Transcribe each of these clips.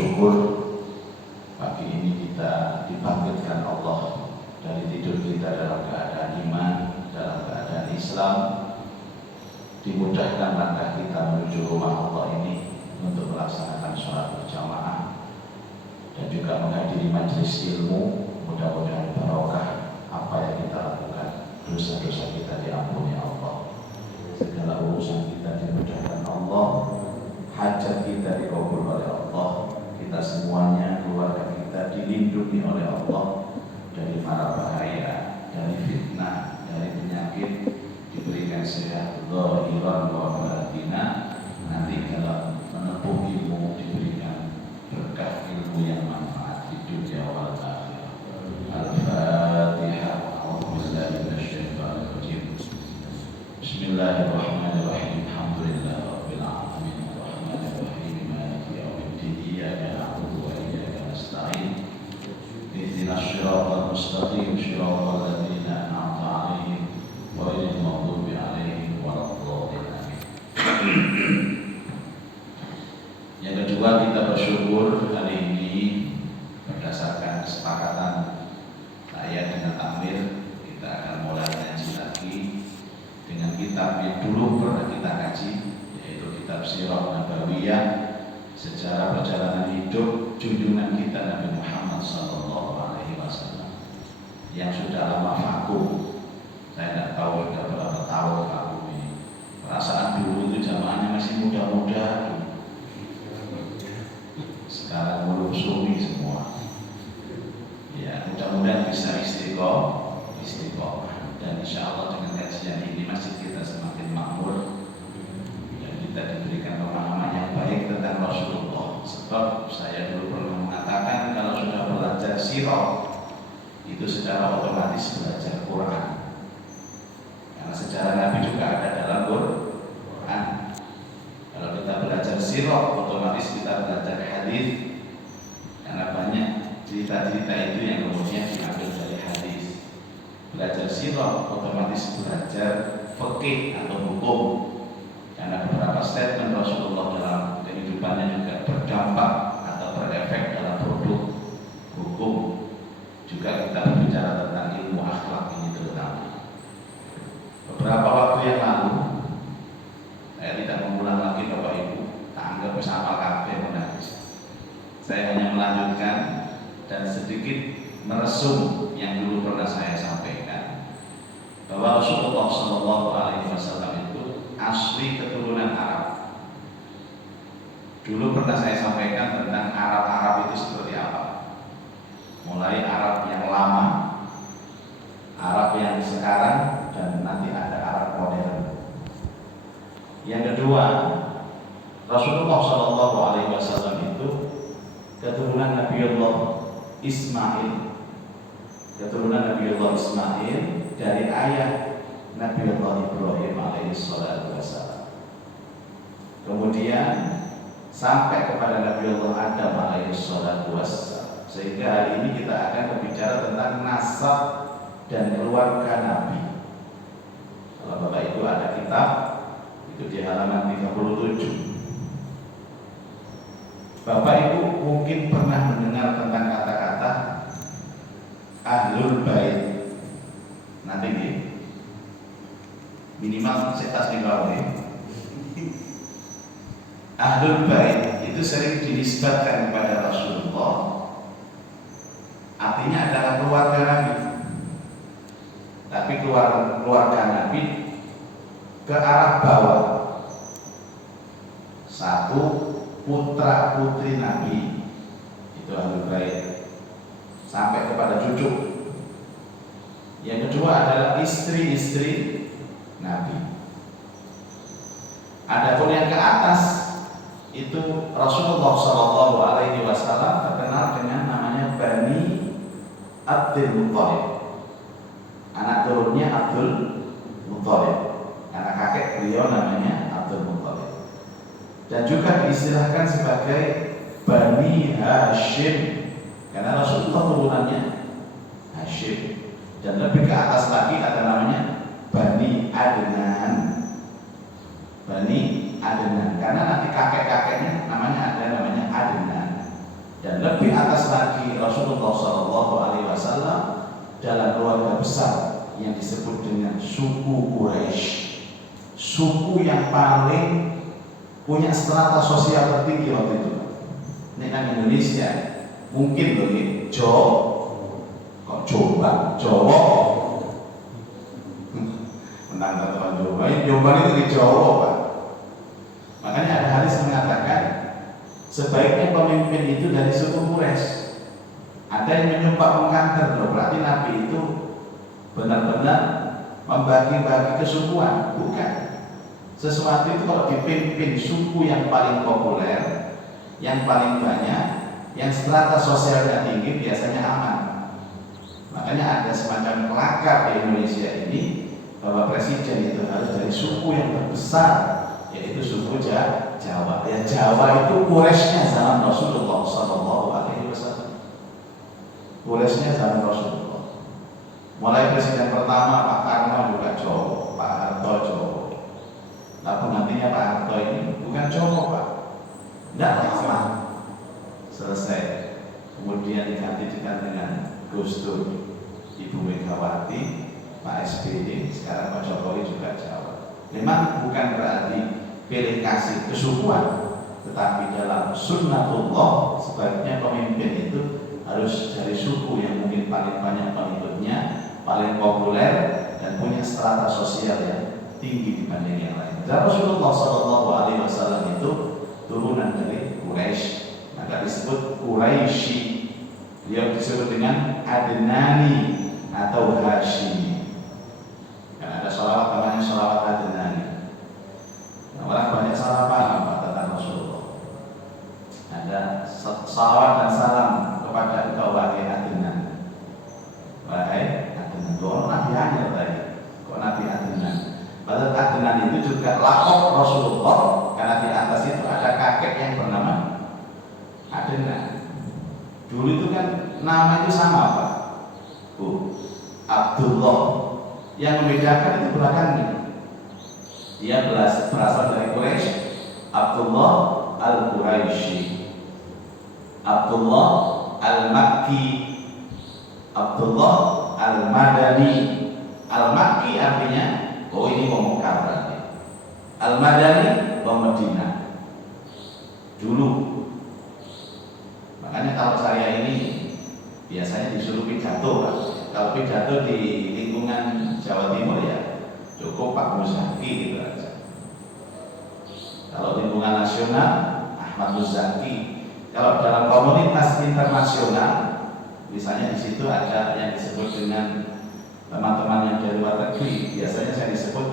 bersyukur pagi ini kita dibangkitkan Allah dari tidur kita dalam keadaan iman, dalam keadaan Islam, dimudahkan langkah kita menuju rumah Allah ini untuk melaksanakan sholat berjamaah dan juga menghadiri majelis ilmu. Mudah-mudahan barokah apa yang kita lakukan, dosa-dosa kita diampuni Allah, segala urusan kita dimudahkan Allah, hajat kita dikabul oleh Allah, kita semuanya, keluarga kita dilindungi oleh Allah dari mara bahaya, dari fitnah, dari penyakit, diberikan sehat zahiran wa batina. Nanti kalau menempuh ilmu diberikan berkah ilmu yang manfaat di dunia wal akhirah. Al-Fatihah. A'udzubillahi minasyaitonir rajim. Bismillahirrahmanirrahim. Alhamdulillahirabbil alamin. Arrahmanir rahim. Maliki yaumiddin. Iyyaka na'budu wa iyyaka nasta'in. Ihdinas shiratal mustaqim. Shiratal ladzina an'amta 'alaihim ghairil maghdubi 'alaihim waladdallin. Yang kedua, kita bersyukur hari ini berdasarkan kesepakatan saya dengan Takmir, kita akan mulai ngaji lagi dengan kitab yang dulu pernah kita kaji, yaitu kitab Sirah Nabawiyah, sejarah perjalanan hidup junjungan kita Nabi Muhammad SAW yang sudah lama vakum. Saya tidak tahu sudah berapa tahun vakum ini. Perasaan dulu itu jamaahnya masih muda-muda, sekarang melusuri semua. Ya, mudah-mudahan bisa istiqomah dan insya Allah dengan kajian ini masjid kita semakin makmur dan kita diberikan pemahaman yang baik tentang Rasulullah. Sebab saya dulu pernah mengatakan kalau sudah belajar sirah itu secara otomatis belajar Quran, karena sejarah Nabi juga ada dalam Quran. Kalau kita belajar sirah otomatis kita belajar hadis, karena banyak cerita-cerita itu yang kemudian diambil dari hadis. Belajar sirah otomatis belajar fikih atau hukum, karena beberapa statement Rasulullah dalam kehidupannya juga berdampak atau berefek dalam produk hukum. Juga kita berbicara tentang ilmu akhlak ini terutama. Beberapa waktu yang lalu, saya tidak mengulang lagi Bapak Ibu, tak anggap bersama kabeh menangis. Saya hanya melanjutkan dan sedikit meresum yang dulu pernah saya sampaikan, bahwa Rasulullah SAW itu asli keturunan Arab. Dulu pernah saya sampaikan tentang Arab-Arab itu seperti apa. Mulai Arab yang lama, Arab yang sekarang, dan nanti ada Arab modern. Yang kedua, Rasulullah SAW itu keturunan Nabiullah Ismail, keturunan Nabiullah Ismail dari ayah Nabiullah Ibrahim alaihissalatu wassalam. Kemudian sampai kepada Nabiullah Adam alaihissalatu wassalam. Sehingga hari ini kita akan berbicara tentang nasab dan keluarga Nabi. Kalau Bapak Ibu ada kitab, itu di halaman 37. Bapak Ibu mungkin pernah mendengar tentang kata-kata Ahlul Bait. Nanti nih, minimal setas di bawah nih. Ahlul Bait itu sering dinisbatkan kepada Rasulullah. Artinya adalah keluarga Nabi. Tapi keluarga Nabi ke arah bawah. Satu, putra putri Nabi, itu Ahlul Bait, sampai kepada cucu. Yang kedua adalah istri-istri Nabi. Adapun yang ke atas itu Rasulullah SAW terkenal dengan namanya Bani Abdul Muthalib, anak turunnya Abdul Muthalib, anak kakek beliau namanya Abdul Muthalib. Dan juga diistilahkan sebagai Bani Hashim, karena Rasulullah turunannya Hashim. Dan lebih ke atas lagi ada namanya Bani Adnan, Bani Adnan, karena nanti kakek-kakeknya namanya ada namanya Adnan. dalam keluarga besar yang disebut dengan suku Quraisy, suku yang paling punya strata sosial tertinggi waktu itu. Ini kan Indonesia, mungkin begini, Jawa, kok Jawa, menang teman Jawa itu di Jawa, Pak. Makanya ada hadis mengatakan sebaiknya pemimpin itu dari suku Quraisy. Ada yang menyumpah mengkanter loh, berarti Nabi itu benar-benar membagi-bagi kesukuan. Bukan. Sesuatu itu kalau dipimpin suku yang paling populer, yang paling banyak, yang strata sosialnya tinggi, biasanya aman. Makanya ada semacam kelakar di Indonesia ini bahwa presiden itu harus dari suku yang terbesar, yaitu suku Jawa. Ya, Jawa itu Quraisynya zaman Rasulullah SAW. Quraisynya zaman Rasulullah. Mulai presiden pertama Pak Karno juga Jawa, Pak Harto Jawa. Tapi nantinya Pak Harto ini bukan Jawa, Pak. Tidak lama selesai. Kemudian digantikan dengan Gus Dur, Ibu Megawati, Pak SBY, sekarang Pak Jokowi juga Jawa. Memang bukan berarti pilih kasih kesukuan, tetapi dalam sunnatullah sebaiknya pemimpin itu harus dari suku yang mungkin paling banyak pengikutnya, paling populer, dan punya strata sosial yang tinggi dibanding yang lain. Dan Rasulullah SAW itu turunan dari Quraisy, maka disebut Quraisy. Dia disebut dengan Adnani atau Hashimi. Kan ada sholawat namanya sholawat Adnani. Nah, orang banyak salah paham tentang Rasulullah. Ada salawat dan salam kepada engkau wahai Adnan. Wahai Adnan, kok Nabi hanya tadi, kok Nabi Adnan. Padahal Adnan itu juga lakop Rasulullah, karena di atas itu ada kakek yang bernama Adnan. Dulu itu kan nama itu sama, Pak. Bu, Abdullah. Yang membedakan itu belakangnya. Dia berasal dari Quraisy, Abdullah Al-Quraisy, Abdullah Al-Makki, Abdullah Al-Madani. Al-Makki artinya, oh ini mau Mekah berarti. Al-Madani, mau Madinah. Dulu. Makanya kalau saya ini biasanya disuruh pidato, Pak. Kalau pidato di lingkungan Jawa Timur ya cukup Pak Muzaki gitu aja. Kalau lingkungan nasional Ahmad Muzaki. Kalau dalam komunitas internasional, misalnya di situ ada yang disebut dengan teman-teman yang dari luar negeri, biasanya saya disebut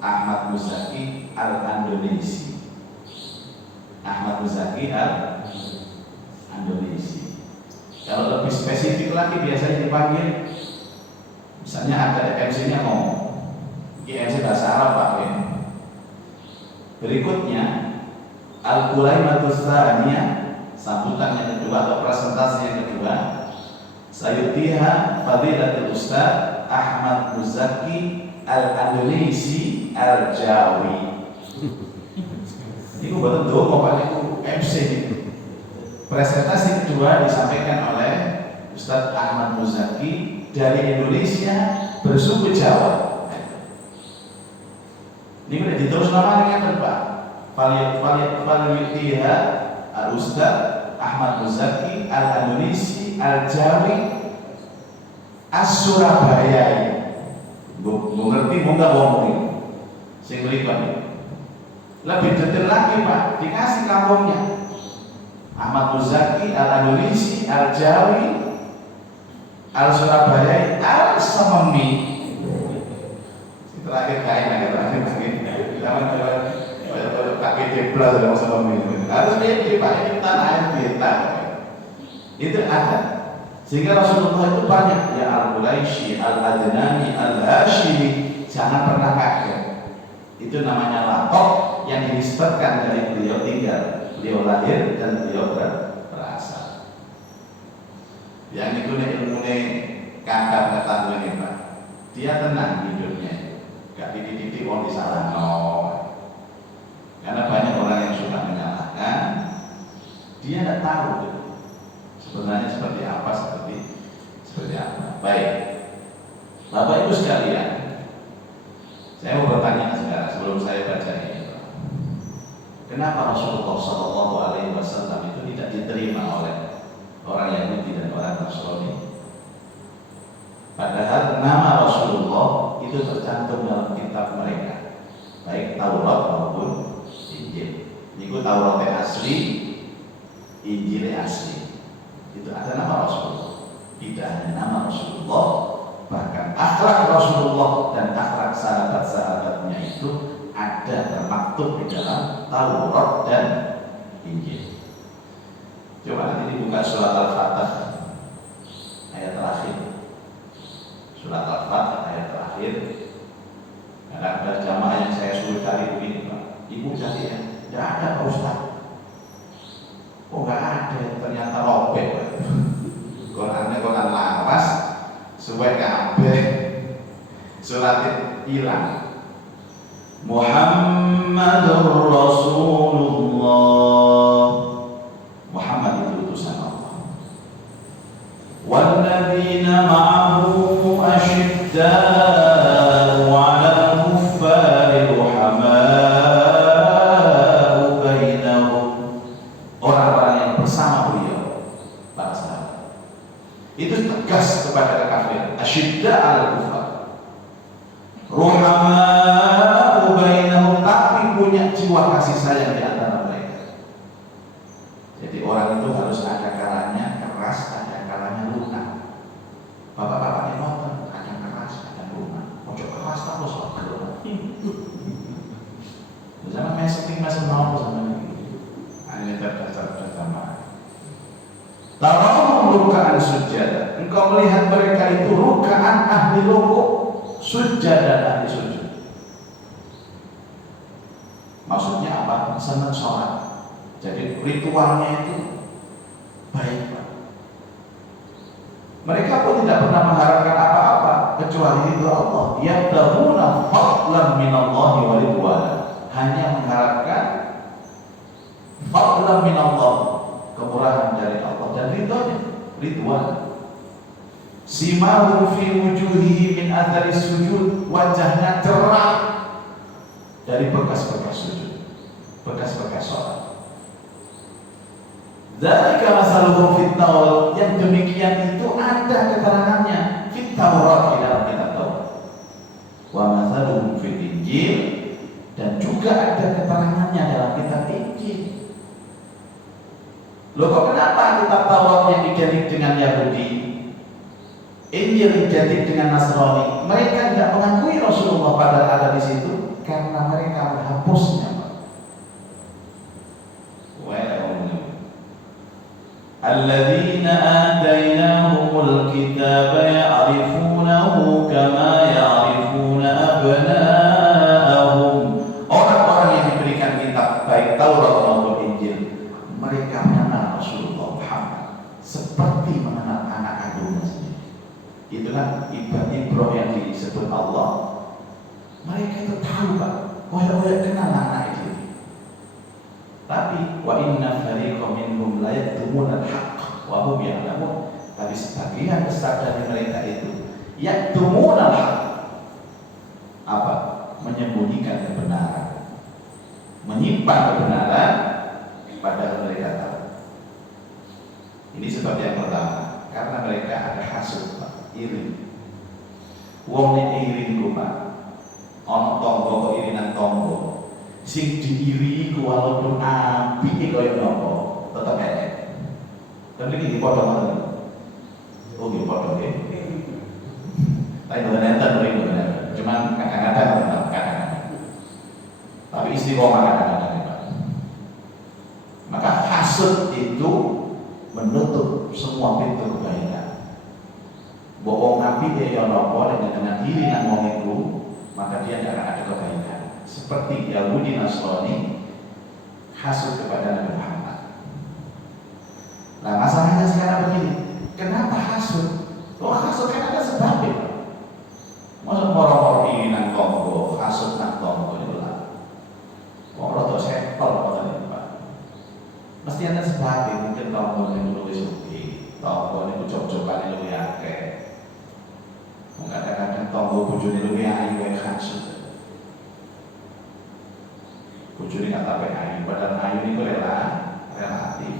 Ahmad Muzaki Al-Andonesi. Ahmad Muzaki Al-Andonesi. Kalau lebih spesifik lagi biasanya dipanggil, misalnya ada MC-nya ngomong, ini MC bahasa Arab Pak. Berikutnya Al-Qulaimatus Tsaniyah, sambutan yang kedua atau presentasi yang kedua, Sayyidina Fadilatul Ustaz Ahmad Muzaki Al-Andonesi Al-Jawi. Ini buatan doa Pak, itu MC. Presentasi kedua disampaikan oleh Ustaz Ahmad Muzaki dari Indonesia bersuku Jawa. Ini udah diterus namanya kan Pak. Faliyatiha Al-Ustaz Ahmad Muzaki Al-Andonesi Al-Jawi As-Surabaya. Gue ngerti, mau nggak ngomongin. Saya berikut. Lebih detail lagi Pak, dikasih kampungnya. Ahmad Muzaki Al-Andonesi Al-Jawi Al-Surabaya Al-Samami. Terakhir kain lagi terakhir kita pakai debla dalam Samami. Harus dia pakai tanah air kita. Itu ada. Sehingga Rasulullah itu banyak ya Al-Quraisy, Al-Adnani, Al-Hashimi. Jangan pernah kaget. Itu namanya lakop yang dinisbatkan dari beliau tinggal. Beliau lahir dan beliau berasal. Yang itu ilmu kakak kata ini Pak. Dia tenang hidupnya, gak dididik orang disalahno. Karena banyak orang yang suka menyalahkan. Dia tidak tahu sebenarnya seperti apa. Baik. Bapak Ibu sekalian, saya mau bertanya sekarang sebelum saya baca ini. Kenapa Rasulullah SAW itu tidak diterima oleh orang Yahudi dan orang Nasrani? Padahal nama Rasulullah itu tercantum dalam kitab mereka, baik Taurat maupun Injil. Ini Taurat asli, Injil asli. Itu ada nama Rasulullah. Tidak hanya nama Rasulullah, bahkan akhlak Rasulullah dan akhlak sahabat-sahabatnya itu ada termaktub di dalam Taurat dan Injil. Coba nanti dibuka surat Al-Fatah ayat terakhir. Surat Al-Fatah ayat terakhir. Ada jamaah yang saya suruh cari begini, Pak. Ibu cari ya, tidak ada Pak Ustaz. Oh nggak ada, ternyata robek. Qurannya Quran laras, suwe kabeh, surat hilang. Muhammadur Rasulullah. Muhammad itu utusan Allah. Walladzina ma'ahu asyidda'u 'alal kuffari ruhama'u bainahum. Orang-orang yang bersama beliau, para sahabat, itu tegas kepada kafir. Asyidda' 'alal kuffar, ruhama'u bainahum, tapi punya jiwa kasih sayang di antara mereka. Jadi orang itu harus ada kalanya keras, ada kalanya lunak. Bapak-bapak yang nonton, ada keras, ada lunak. Ojo keras terus kok. Misalnya messaging masih mau sama ini. Ini terdapat sama. Tarahum rukaan sujud. Engkau melihat mereka itu rukaan ahli rukuk, sujud dan ahli sujud. Maksudnya apa? Senang sholat. Jadi ritualnya itu baik, Pak. Mereka pun tidak pernah mengharapkan apa-apa kecuali itu Allah. Yabtaghuna fadlan minallahi wa ridwana. Hanya mengharapkan fadlan minallah, kemurahan dari Allah dan ridhonya, ridwan. Simahum fi wujuhihi min athari sujud, wajahnya cerah dari bekas-bekas sujud, bekas-bekas sholat. Dzalika masaluhum fit Taurat, yang demikian itu ada keterangannya fit Taurat, di dalam kitab Taurat. Wa masaluhum fit Injil, dan juga ada keterangannya dalam kitab Injil. Loh kok kenapa kitab Taurat yang identik dengan Yahudi, Injil identik dengan Nasrani? Mereka tidak mengakui Rasulullah pada ada di situ karena mereka menghapusnya. Alladzina atainahumul kitaba ya'rifunahu kama ya'rifuna abna'ahum. Orang-orang yang diberikan kitab baik Taurat maupun Injil, mereka mengenal Rasulullah Muhammad seperti mengenal anak kandungnya sendiri. Itulah ibrah yang disebut Allah. Mereka itu tahu, Pak, koyak-koyak kenal anak itu. Tapi wa inna fariqam minhum la yaktumuna al-haqq wa hum ya'lamun. Tapi sebagian besar dari mereka itu yaktumuna al-haqq. Apa? Menyembunyikan kebenaran, menyimpan kebenaran, padahal mereka tahu. Ini sebab yang pertama, karena mereka ada hasud, Pak, iri. Wong nek iri niku, Pak, ana tangga kok irinan tangga. Sing diiri ku walaupun apike kaya napa tetep elek. Tapi iki padha ngoten. Oh, nggih padha nggih. Tapi mboten enten mriki mboten. Cuman kadang-kadang. Tapi istiqomah kadang-kadang, Pak. Maka hasud itu menutup semua pintu kebaikan. Mbok wong apike ya napa dengan iri nang wong iku, maka dia tidak akan ada kebaikan. Seperti Yahudi Nasrani hasud kepada Nabi Muhammad. Nah, masalahnya sekarang begini, kenapa hasud? Oh, hasud kan ada sebabnya. Masa moro-moro ini nang tonggo, hasud nang tonggo itu lah. Moro to setol ngoten iki, Pak. Mesti ada sebabnya, mungkin tonggo yang luwih sugih, tonggo niku jog-jogane luwih akeh. Kadang-kadang tonggo bojone luwih ayu wae khasut. Bojone gak tapi ayu, padahal ayu niku relatif.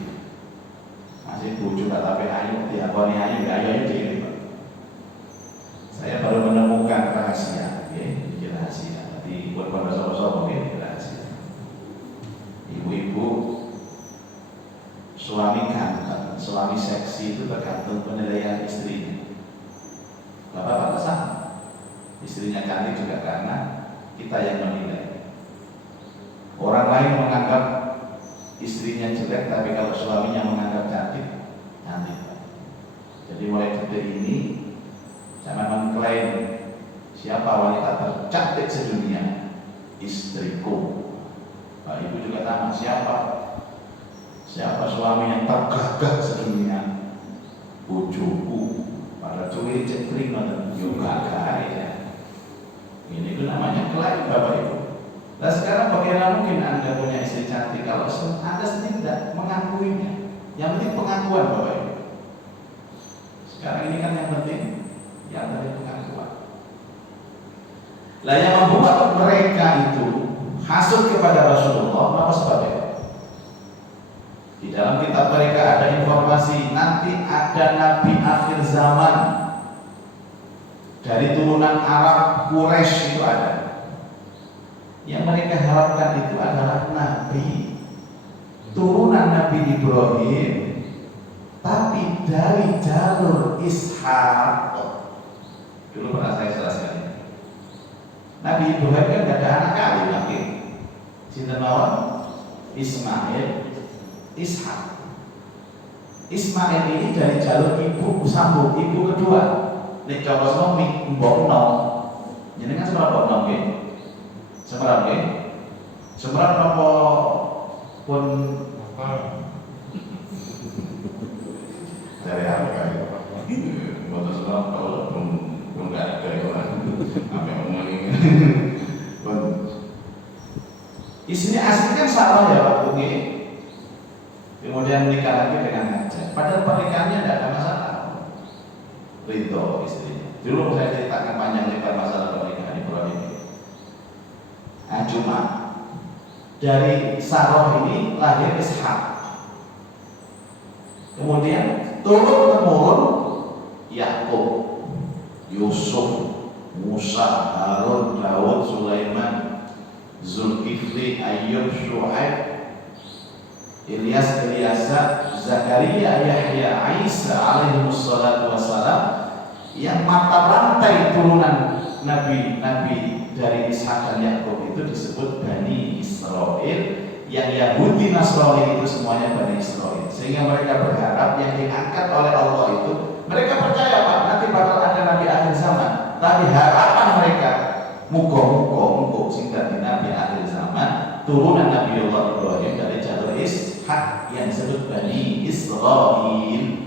Masih bojo gak tapi ayu, diakoni ayu, ayu dhewe. Saya baru menemukan rahasia, ya, rahasia. Di buat sama-sama mungkin rahasia. Ibu-ibu, suami ganteng, suami seksi itu tergantung penilaian istrinya. Bapak sama, istrinya cantik juga karena kita yang menilai. Orang lain menganggap istrinya jelek, tapi kalau suaminya menganggap cantik, cantik. Jadi mulai detik ini jangan mengklaim siapa wanita tercantik sedunia, istriku. Pak Ibu juga sama, siapa suami yang tergagah sedunia, bojoku. Pada cuy cekring nonton juga ya. Ini itu namanya klaim Bapak Ibu. Nah sekarang bagaimana mungkin Anda punya istri cantik kalau Anda sendiri tidak mengakuinya? Yang penting pengakuan Bapak Ibu. Sekarang ini kan yang penting yang dari pengakuan. Lah yang membuat mereka itu hasut kepada Rasulullah apa sebabnya? Di dalam kitab mereka ada informasi nanti ada nabi akhir zaman dari turunan Arab Quraisy itu ada. Yang mereka harapkan itu adalah nabi turunan Nabi Ibrahim, tapi dari jalur Ishak. Dulu pernah saya jelaskan. Nabi Ibrahim kan gak ada anak kali lagi. Sinten mawon? Ismail, Ishak. Ismail ini dari jalur ibu sambung ibu kedua. Nek coba mbok nom. Jenengan semerap mbok nom nggih? Semerap nggih? Semerap napa pun dari apa kali? Mbok semerap kalau belum ada orang. Sampai ngomong ini. Isinya asli kan sama ya Pak Bungi. Kemudian menikah lagi dengan Hajar. Padahal pernikahannya tidak ada masalah. Ridho istrinya. Dulu saya ceritakan panjang lebar masalah pernikahan Ibrahim. Nah, cuma dari Sarah ini lahir Ishak. Kemudian turun temurun Yakub, Yusuf, Musa, Harun, Daud, Sulaiman, Zulkifli, Ayyub, Syuaib, Ilyas, Ilyasa, Zakaria, Yahya, Isa alaihi wassalatu wassalam, yang mata rantai turunan nabi-nabi dari Ishak dan Yakub itu disebut Bani Israel. Yang Yahudi Nasrani itu semuanya Bani Israel. Sehingga mereka berharap yang diangkat oleh Allah itu, mereka percaya Pak, nanti bakal ada nabi akhir zaman. Tapi harapan mereka muga-muga sing dadi nabi akhir zaman turunan Nabi Allah Ibrahim dari jalur Ishak yang disebut Bani Israel.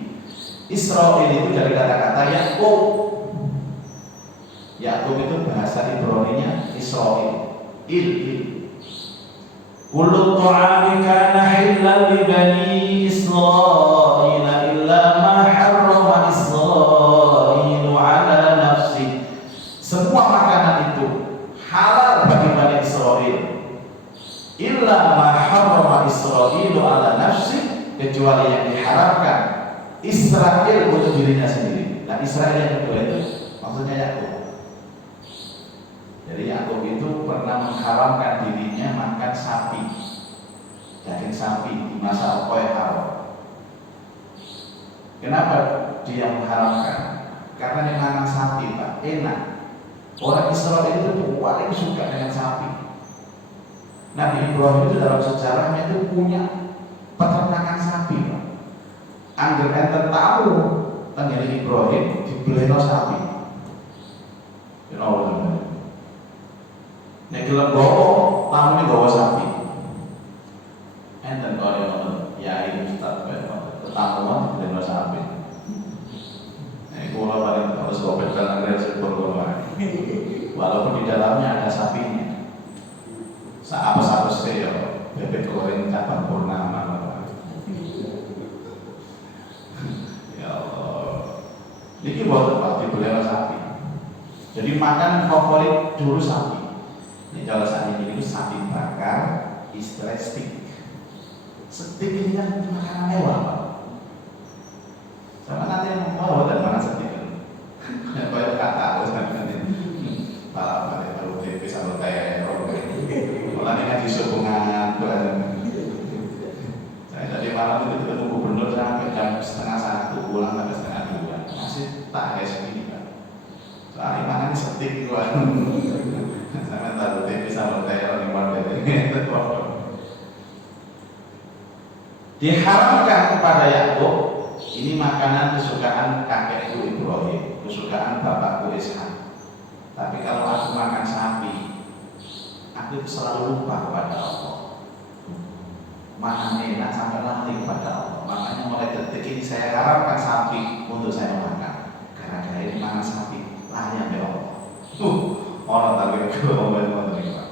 Israel itu dari kata-kata Yakub. Yakub itu bahasa Ibraninya Israel. Kullu ta'ami kana hillan li bani Israil illa ma harrama Israil ala nafsi. Semua makanan itu halal bagi Bani Israil illa ma harrama Israil ala nafsi, kecuali yang diharamkan Israel untuk dirinya sendiri. Nah Israel yang kedua itu maksudnya Yakub. Jadi Yakub itu pernah mengharamkan dirinya makan sapi, daging sapi di masa apa yang haram. Kenapa dia mengharamkan? Karena yang makan sapi Pak enak. Orang Israel itu paling suka dengan sapi. Nabi Ibrahim itu dalam sejarahnya itu punya peternakan sapi Pak. Angger enten tamu tengene Ibrahim dibeleno sapi. Ya Allah. Nek gelem gowo, tamune gowo sapi. Enten kaya ya ini Ustaz ketamuan dibeleno sapi. Nek kula paling harus gopet kan angger sepur kula. Walaupun di dalamnya ada sapinya. Apa-apa ya bebek goreng cabang purnama. Ya Allah. Niki boten Pak dibeleno sapi. Jadi makanan favorit dulu sapi. Ini kalau saat ini itu sapi bakar, istilah steak. Steak ini kan makanan mewah, Pak. Sama nanti yang mau dan mana steak kan? Kayak kata, nanti malah pada baru TV sama teror. Malah ini ngaji hubungan saya tadi malam itu ketemu gubernur sampai jam 1:30, pulang sampai 1:30. Masih tak kayak segini, Pak. Soalnya makan steak gua. Sama taruh TV sama teror di mana ini. Diharamkan kepada Yakub, ini makanan kesukaan kakekku Ibrahim, kesukaan bapakku Ishak. Tapi kalau aku makan sapi, aku selalu lupa kepada Allah. Makan enak sampai lari kepada Allah. Makanya mulai detik ini saya haramkan sapi untuk saya makan. Karena ini makan sapi, lari sampai Allah. Orang tapi kalau ngomong ini Pak.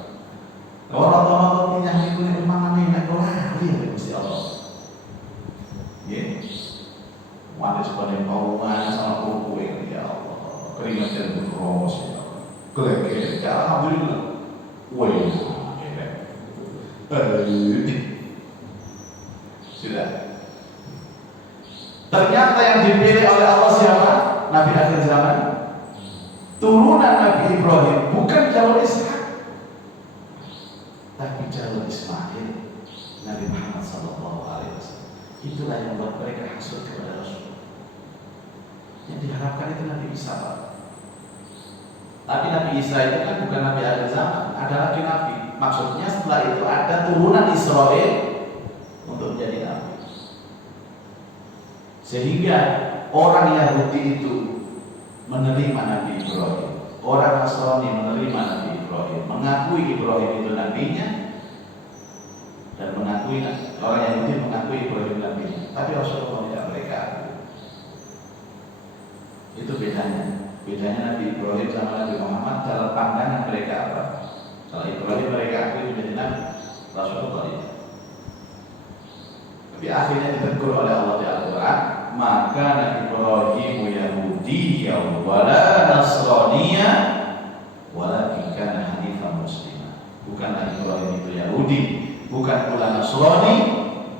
Orang yang itu makan enak, lari sampai Gusti Allah. Ya, wadah sepanjang pauman sama kuku ya Allah, keringat dan berkros ya Allah. Kelek, ya alhamdulillah. Woi, sudah. Ternyata yang dipilih oleh Allah siapa? Nabi akhir zaman, turunan Nabi Ibrahim, bukan jalur Ishak, tapi jalur Ismail, Nabi Muhammad SAW. Itulah yang membuat mereka hasut kepada Rasul. Yang diharapkan itu Nabi Isa, Pak. Tapi Nabi Isa itu kan bukan Nabi akhir zaman, ada lagi Nabi. Maksudnya setelah itu ada turunan Israel untuk menjadi Nabi. Sehingga orang Yahudi itu menerima Nabi Ibrahim, orang Nasrani menerima Nabi Ibrahim, mengakui Ibrahim itu nabinya, dan mengakui orang Yahudi mengakui Ibrahim nabinya. Tapi Rasulullah tidak mereka. Itu bedanya. Bedanya Nabi Ibrahim sama Nabi Muhammad dalam pandangan mereka apa? Kalau Ibrahim mereka akui menjadi Nabi, Rasulullah tidak. Tapi akhirnya ditegur oleh Allah di Al-Quran, maka Nabi Ibrahim Yahudiyya wala Nasraniyya walakin kana hanifan muslimah. Bukan Nabi Ibrahim itu Yahudi, bukan pula Nasrani,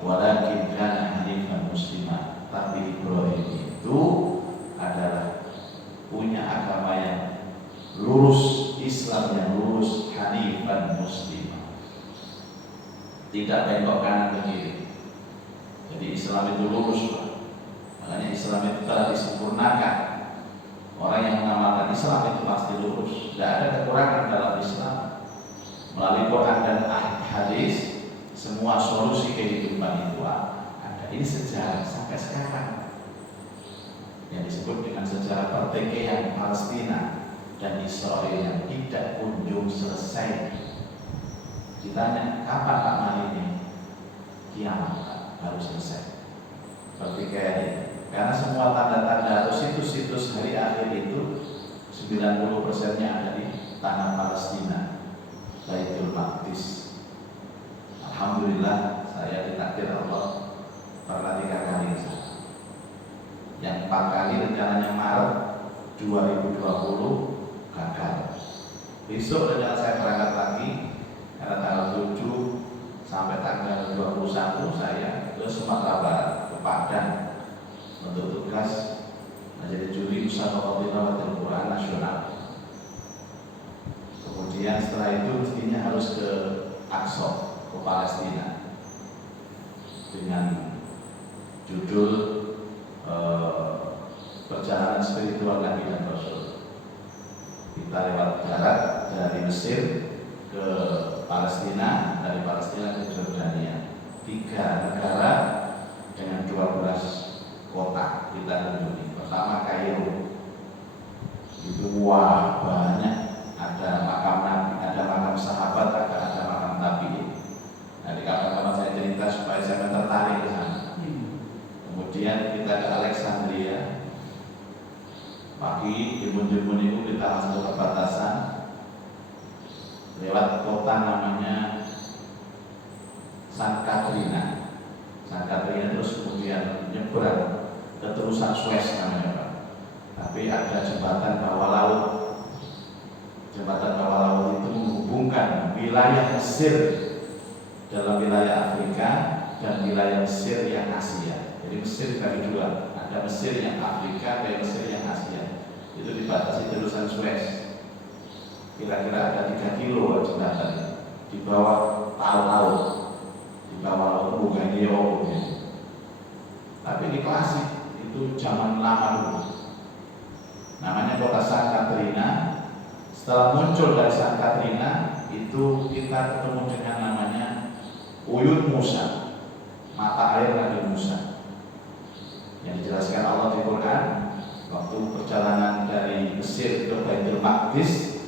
walakin kana hanifan muslimah. Tapi Ibrahim itu adalah punya agama yang lurus, Islam yang lurus, hanifan muslimah, tidak bengkok kanan ke kiri. Jadi Islam itu lurus, Pak. Makanya Islam itu telah disempurnakan. Orang yang mengamalkan Islam itu pasti lurus, tidak ada kekurangan dalam Islam. Melalui Quran dan hadis, semua solusi kehidupan itu ada. Ini sejarah sampai sekarang yang disebut dengan sejarah pertikaian Palestina dan Israel yang tidak kunjung selesai. Ditanya kapan Pak Mali? Kiamat baru selesai pertikaian ini. Karena semua tanda-tanda atau situs-situs hari akhir itu 90%-nya ada di tanah Palestina, Baitul Maqdis. Alhamdulillah saya ditakdir Allah pernah 3 kali ke sana. Yang 4 kali rencananya Maret 2020 gagal. Besok rencana saya berangkat lagi karena tanggal 7 sampai tanggal 21 saya ke Sumatera Barat, ke Padang untuk tugas menjadi juri Musabaqah Tilawatil Quran Nasional. Kemudian setelah itu mestinya harus ke Aqsa, ke Palestina, dengan judul perjalanan spiritual Nabi dan Rasul. Kita lewat darat dari Mesir ke Palestina, dari Palestina ke Jordania. 3 negara dengan 12 kota kita kunjungi. Pertama Kairo, itu wah banyak, ada makam Nabi, ada makam sahabat, ada makam tabi'in. Nah, di kapan-kapan saya cerita supaya saya tertarik ke sana. Kemudian kita ke Alexandria. Pagi jemput-jemput itu kita masuk ke perbatasan lewat kota namanya San Katrina. San Katrina terus kemudian nyebrang keterusan Suez namanya, Pak. Tapi ada jembatan bawah laut Jembatan bawah laut itu menghubungkan wilayah Mesir dalam wilayah Afrika dan wilayah Mesir yang Asia. Jadi Mesir dibagi dua, ada Mesir yang Afrika dan Mesir yang Asia. Itu dibatasi terusan Suez. Kira-kira ada 3 kilo jembatan di bawah laut, di bawah laut Bugayo. Tapi ini klasik, itu zaman lama dulu. Namanya kota San Katrina. Setelah muncul dari San Katrina, itu kita ketemu dengan namanya Uyun Musa, mata air Nabi Musa, yang dijelaskan Allah di Quran. Waktu perjalanan dari Mesir ke Baitul Maqdis,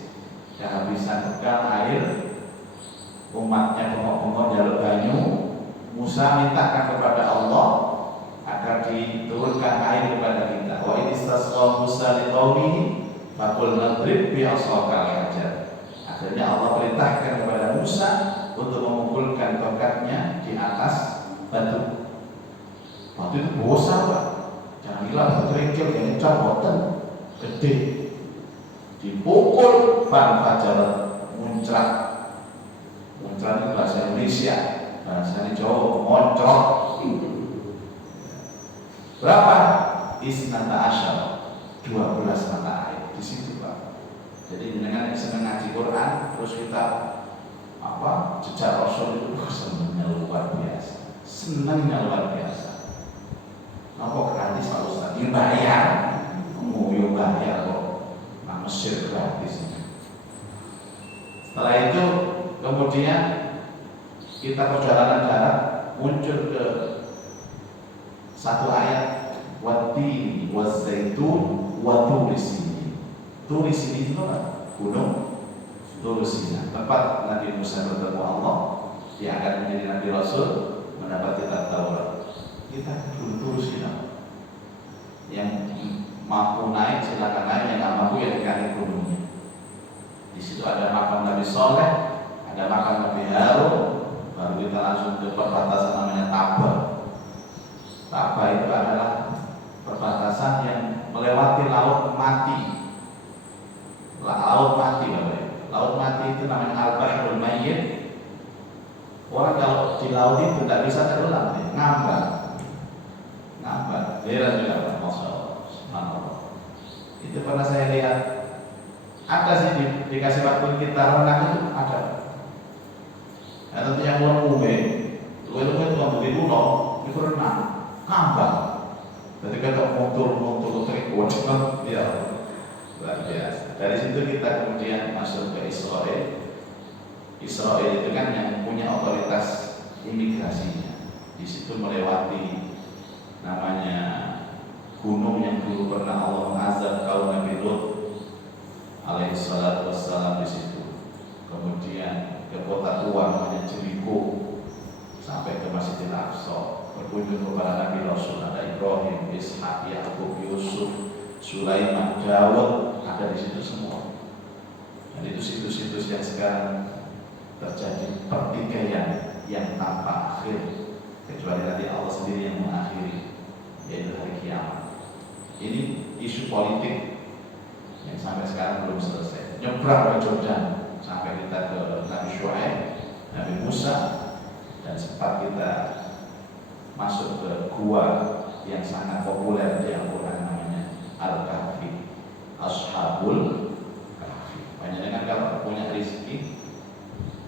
kehabisan bekal air, umatnya bengok-bengok jalur banyu. Musa mintakan kepada Allah agar diturunkan air kepada kita. Wa istasqa Musa liqaumihi faqul nadrib bi asaqal hajar. Akhirnya Allah perintahkan kepada Musa untuk memukulkan tongkatnya di atas batu. Waktu itu besar, Pak. Jangan bilang berkerikil yang boten gede. Dipukul fan fajarat, muncrat. Muncrat itu bahasa Indonesia, bahasa Jawa moncrot. Berapa? Isnata asyar, 12 mata air di situ, Pak. Jadi dengan senang ngaji Quran, terus kita jejak Rasul itu senangnya luar biasa, senangnya luar biasa. Apa gratis Pak Ustaz? Bayar, mau bayar kok, nah Mesir gratis. Setelah itu kemudian kita perjalanan darat muncul ke satu ayat Wattini wazzaitun wa turi sinin. Turi sinin itu apa? Gunung Turi Sina, tempat Nabi Musa bertemu Allah, diangkat menjadi Nabi Rasul, mendapat kitab Taurat. Kita ke Gunung Turi Sina. Yang mampu naik silakan naik, yang nggak mampu ya dikali gunungnya. Di situ ada makam Nabi Soleh, ada makam Nabi Harun, baru kita langsung ke perbatasan namanya Tabah. Tabah itu adalah perbatasan yang melewati laut mati. Laut mati, Bapak. Laut mati itu namanya Al-Bahrul Mayyit. Orang kalau di laut itu tidak bisa tenggelam, ngambang. Heran juga, Masya Allah. Itu pernah saya lihat. Ada sih dikasih waktu kita renang itu ada. Nah, tentu yang luar umum, itu membeli pulau itu renang, ngambang. Jadi kalau muntul terikut, ya luar biasa. Dari situ kita kemudian masuk ke Israel. Israel itu kan yang punya otoritas imigrasinya. Di situ melewati namanya gunung yang dulu pernah Allah mengazab kaum Nabi Lut alaihi salatu wassalam di situ. Kemudian ke kota tua namanya Jeriko, sampai ke Masjidil Aqsa, berkunjung kepada Nabi Rasul, ada Ibrahim, Ishak, Yakub, Yusuf, Sulaiman, Daud, ada di situ semua. Dan itu situs-situs yang sekarang terjadi pertikaian yang tanpa akhir, kecuali nanti Allah sendiri yang mengakhiri, yaitu hari kiamat. Ini isu politik yang sampai sekarang belum selesai. Nyebrang ke Jordan sampai kita ke Nabi Syuaib, Nabi Musa, dan sempat kita masuk ke gua yang sangat populer di Al-Quran namanya Al-Kahfi, Ashabul Kahfi. Banyak kan kalau punya rezeki,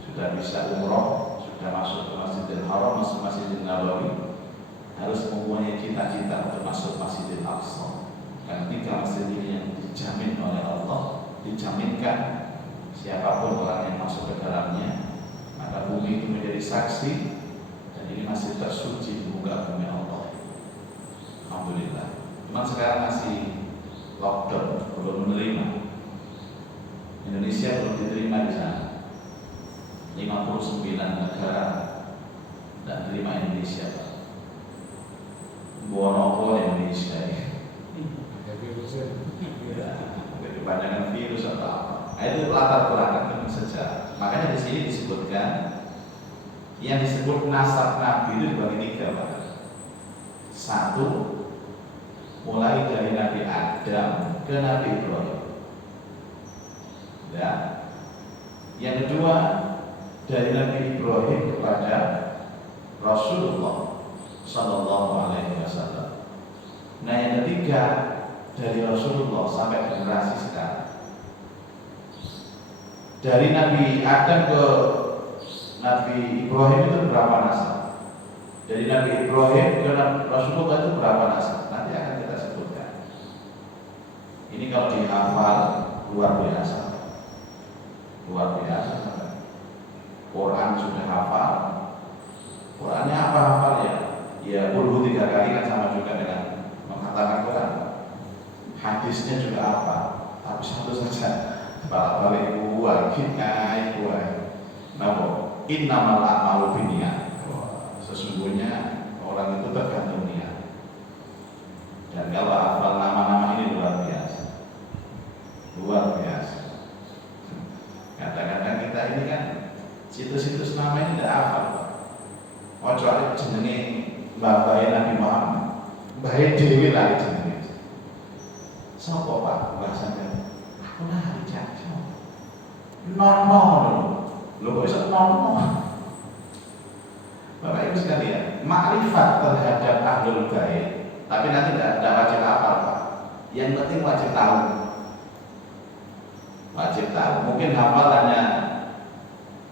sudah bisa umroh, sudah masuk ke Masjidil Haram, masuk Masjidil Nabawi, harus mempunyai cita-cita untuk masuk Masjidil Aqsa. Dan 3 masjid ini yang dijamin oleh Allah, dijaminkan siapapun orang yang masuk ke dalamnya, maka bumi itu menjadi saksi, dan ini masih tersuci di muka bumi Allah. Alhamdulillah. Cuma sekarang masih lockdown, belum menerima. Indonesia belum diterima di sana. 59 negara dan terima Indonesia, Pak. Buonopo Indonesia ya. Kebanyakan virus atau apa. Nah, itu latar belakang sejarah. Makanya di sini disebutkan yang disebut nasab Nabi itu dibagi 3, Pak. 1, mulai dari Nabi Adam ke Nabi Ibrahim. Ya. Yang kedua dari Nabi Ibrahim kepada Rasulullah Sallallahu Alaihi Wasallam. Nah yang ketiga dari Rasulullah sampai generasi sekarang. Dari Nabi Adam ke Nabi Ibrahim itu berapa nasab? Dari Nabi Ibrahim ke Rasulullah itu berapa nasab? Nanti akan kita sebutkan. Ini kalau dihafal luar biasa. Luar biasa. Quran sudah hafal. Qurannya apa hafal ya? Ya puluh 3 kali kan sama juga dengan mengatakan Quran. Hadisnya juga apa? Tapi satu saja. Balik buah, kita buah. Nabo, innamal a'malu binniyat. Sesungguhnya orang itu tergantung niat. Dan kalau hafal nama-nama ini luar biasa. Luar biasa. Kadang-kadang kita ini kan situs-situs nama ini tidak hafal. Ojo jenenge Mbah Nabi Muhammad. Mbah Dewi lah jenenge. Sopo Pak bahasanya? Aku nari cacau. Nono. Lho kok iso nono? Bapak Ibu sekalian, makrifat terhadap ahlul bait, tapi nanti tidak wajib hafal Pak. Yang penting wajib tahu. Wajib tahu. Mungkin hafalannya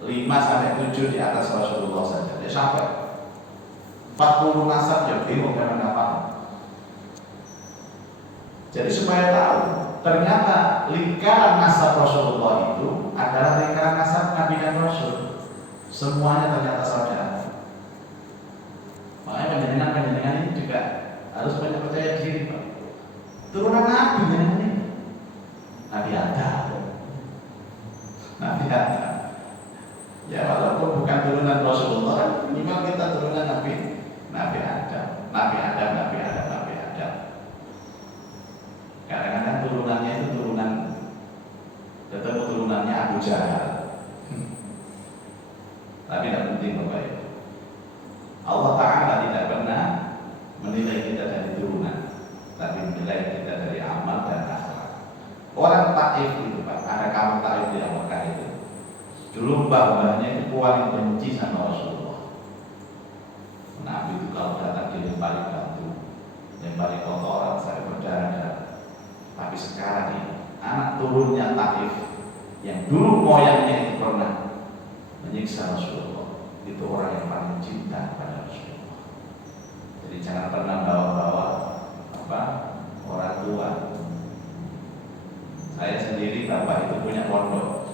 5 sampai 7 di atas Rasulullah saja. Dia sampai 40 nasab ya bingung dengan hafal. Jadi supaya tahu, ternyata lingkaran nasab Rasulullah itu adalah lingkaran nasab Nabi dan Rasul. Semuanya ternyata saudara. Makanya penjenengan ini juga harus banyak percaya diri Pak. Turunan Nabi ini. Nabi Adam. Nabi Adam. Ya walaupun bukan turunan Rasulullah, minimal kita turunan Nabi Adam. Nabi Adam. Kadang-kadang turunannya itu ketemu turunannya Abu Jahal. Tapi tidak penting Bapak Ibu. Allah Ta'ala tidak pernah menilai kita dari turunan, tapi menilai kita dari amal dan akhlak. Orang Taif itu Pak, ada kaum Taif di Mekah itu. Dulu mbah-mbahnya itu paling benci sama Rasulullah. Nabi itu kalau datang dilempari batu, lempari kotoran sampai berdarah-darah. Tapi sekarang ini anak turunnya Taif yang dulu moyangnya itu pernah menyiksa Rasulullah, itu orang yang paling cinta pada Rasulullah. Jadi jangan pernah bawa-bawa orang tua. Saya sendiri bapak itu punya pondok.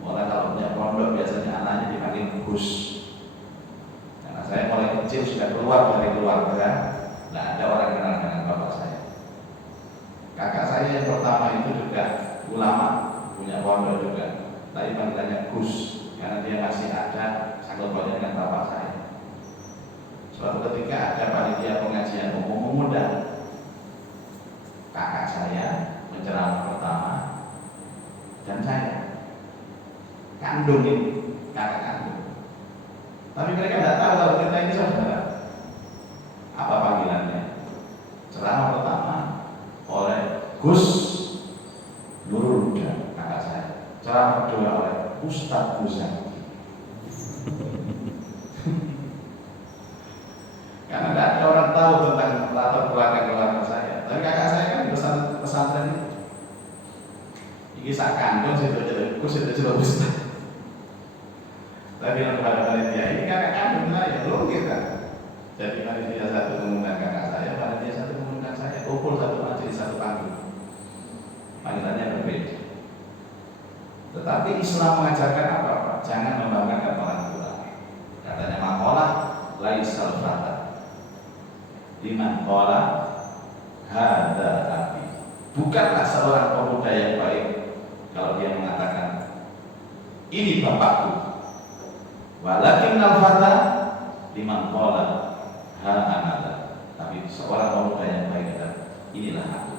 Orang kalau punya pondok biasanya anaknya dipanggil Gus. Karena saya mulai kecil sudah keluar dari keluarga, tidak ada orang kenal dengan bapak saya. Kakak saya yang pertama itu juga ulama, punya pondok juga, tapi panggilannya Gus karena dia masih ada sangkut pautnya dengan bapak saya. Suatu ketika ada panitia pengajian umum mengundang kakak saya menceramah pertama dan saya kandung ini, kakak kandung. Tapi mereka tidak tahu kalau kita ini saudara. Apa panggilannya? Ceramah pertama oleh Gus Nurul Huda, kakak saya. Ceramah kedua oleh Ustadz Guzaki. Karena tidak ada orang tahu tentang latar belakang saya. Tapi kakak saya kan pesantren ini. Ini sak kandung situ aja, Gus itu coba Ustadz. Tapi yang kepada panitia ini kakak kandung saya, belum kita. Jadi panitia satu mengundang kakak saya, panitia satu mengundang saya, kumpul satu majelis satu panggung. Panggilannya berbeda. Tetapi Islam mengajarkan apa Pak? Jangan membanggakan orang tua. Katanya maqalah laisal fata liman qala hadza abi. Bukanlah seorang pemuda yang baik kalau dia mengatakan ini bapakku. Walakin al-fata liman qala ha anada. Tapi seorang pemuda yang baik adalah inilah aku.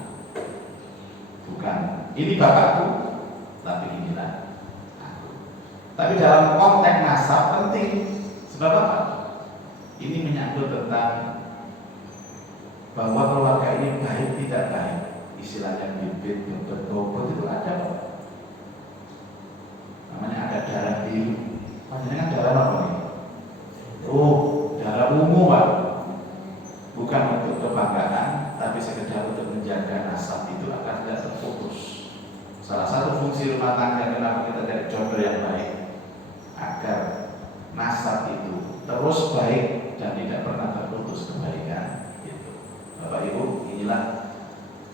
Bukan ini bapakku, tapi inilah aku. Tapi dalam konteks nasab penting. Sebab apa? Ini menyangkut tentang bahwa keluarga ini baik tidak baik. Istilahnya bibit, bobot itu ada Pak. Namanya Panjenengan darah apa nih? Oh, darah umum Pak. Bukan untuk kebanggaan, tapi sekedar untuk menjaga nasab itu agar tidak terputus. Salah satu fungsi rumah tangga kenapa kita cari jodoh yang baik, agar nasab itu terus baik dan tidak pernah terputus kebaikan. Gitu. Bapak Ibu, inilah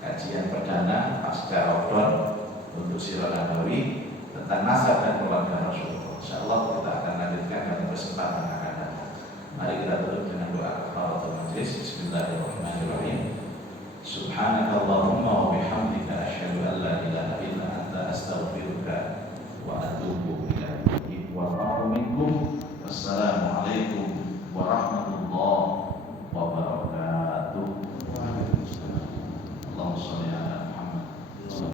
kajian perdana pasca Ramadan untuk Sirah Nabawi tentang nasab dan keluarga Rasulullah. Insyaallah kita akan lanjutkan pada kesempatan akan datang. Mari kita tutup dengan doa kafaratul majlis. Bismillahirrahmanirrahim. Subhanakallahumma wa bihamdika asyhadu an la ilaha illa anta astaghfiruka wa atubu ilaik. Wa minkum. Wassalamualaikum warahmatullahi